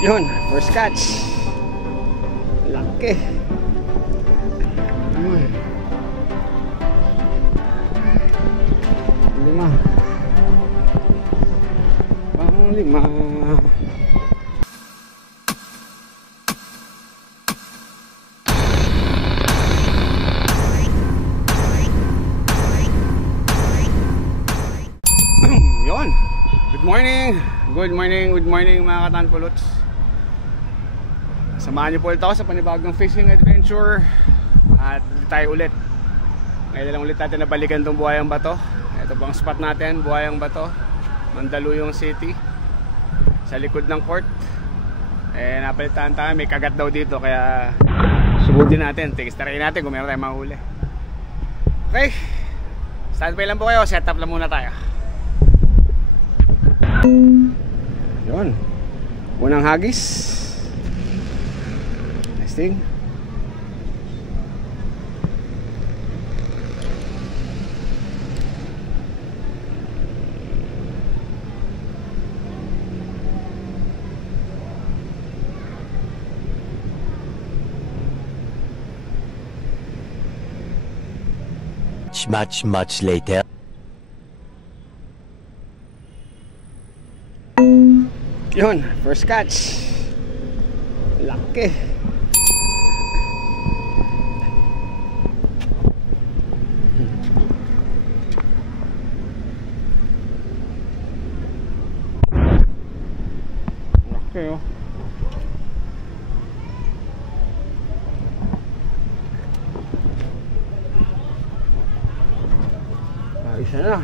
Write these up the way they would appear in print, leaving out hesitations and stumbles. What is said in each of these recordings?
Yun, first catch. Laki. Lima. Lima. Yun. Good morning mga katanpuluts. Samahan niyo po ulit ako sa panibagong fishing adventure. At tayo ulit. Ngayon lang ulit natin nabalikan itong Buhayang Bato. Ito pang spot natin, Buhayang Bato, Mandaluyong City, sa likod ng court. Napalitan tayo, may kagat daw dito, kaya subudin natin, tigis-tarayin natin kung meron tayong mahuli. Okay, stand by lang po kayo, set up lang muna tayo. Yun, unang hagis. Nesting. Much later. Yun, first catch. Laki. Laki oh. Isa na.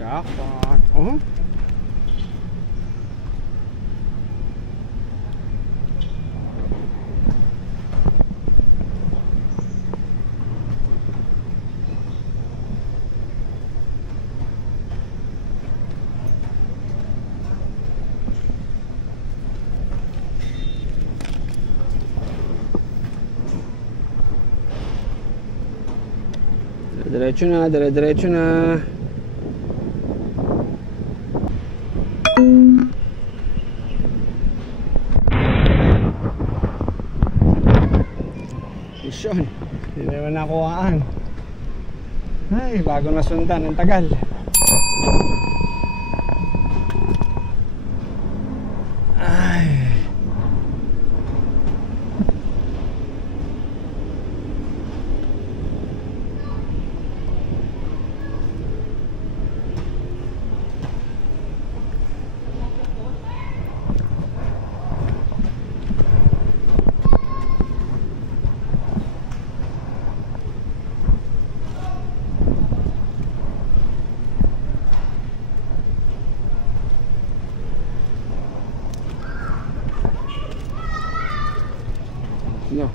Jackpot. Diretso na. Mission. Hindi naman nakuhaan. Ay, bago nasundan. Ang tagal. Ay. No.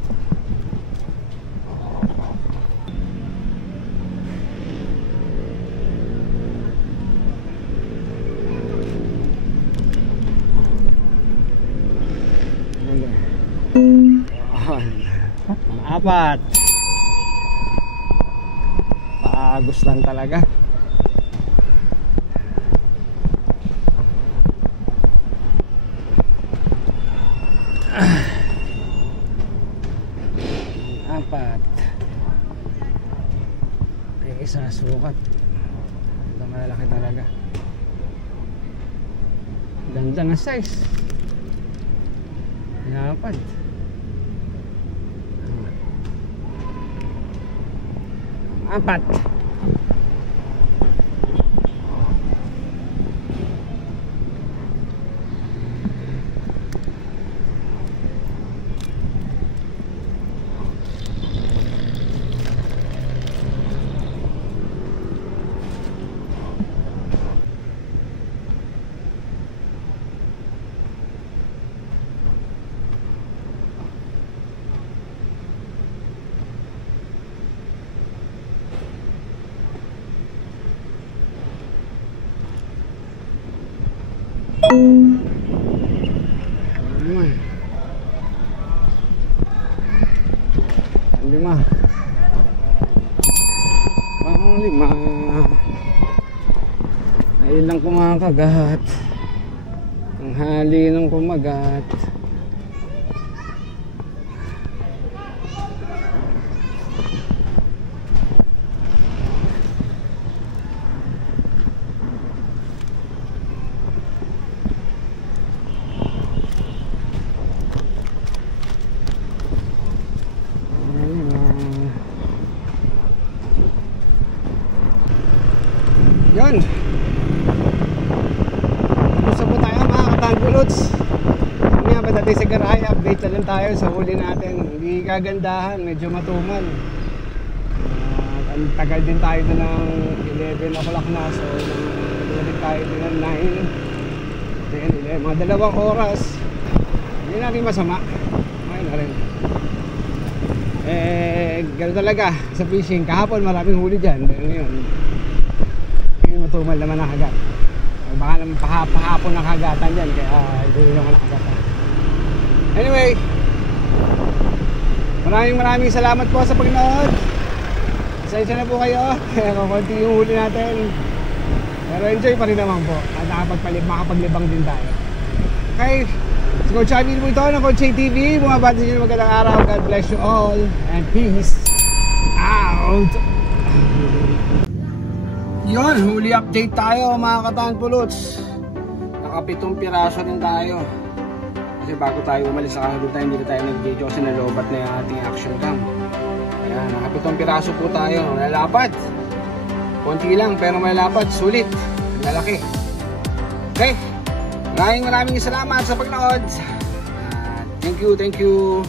Apat. Paagos lang talaga. Apat. Yung isa sukat. Ito malalaki talaga. Ganda ng size. Apat. Apat. Lima. Lima. Ayun lang kumakagat. Ang hali ng kumagat. Yun. Gusto po tayo mga katanggulots. Mamaya ba dati sa garahe, update na lang tayo sa huli natin. Hindi kagandahan, medyo matumal. Ang tagal din tayo na ng 11 o'clock na. So ulit tayo din ng 9 mga 2 oras. Hindi natin masama. Okay na rin. Gano'n talaga sa fishing. Kahapon maraming huli dyan. Ngayon matumal naman ang hagat. Baka naman pahapon ng hagatan dyan, kaya hindi naman nakagatan. Anyway, maraming salamat po sa pagnood. Pasensya na po kayo, kaya konti yung huli natin, pero enjoy pa rin naman po at makapaglibang din tayo. Okay, si Coach Amin po ito ng Coach TV. Bumabati nyo magandang araw. God bless you all and peace out. Yun, huli update tayo mga katanggulots. Naka 7 piraso din tayo. Kasi bago tayo umalis sa kahapon tayo, hindi na tayo nag-video kasi nalobat na yung ating action cam. Ayan, naka 7 piraso po tayo. Malalapad. Konti lang pero malalapad. Sulit. Lalaki. Okay. Maraming salamat sa pagnood. Thank you.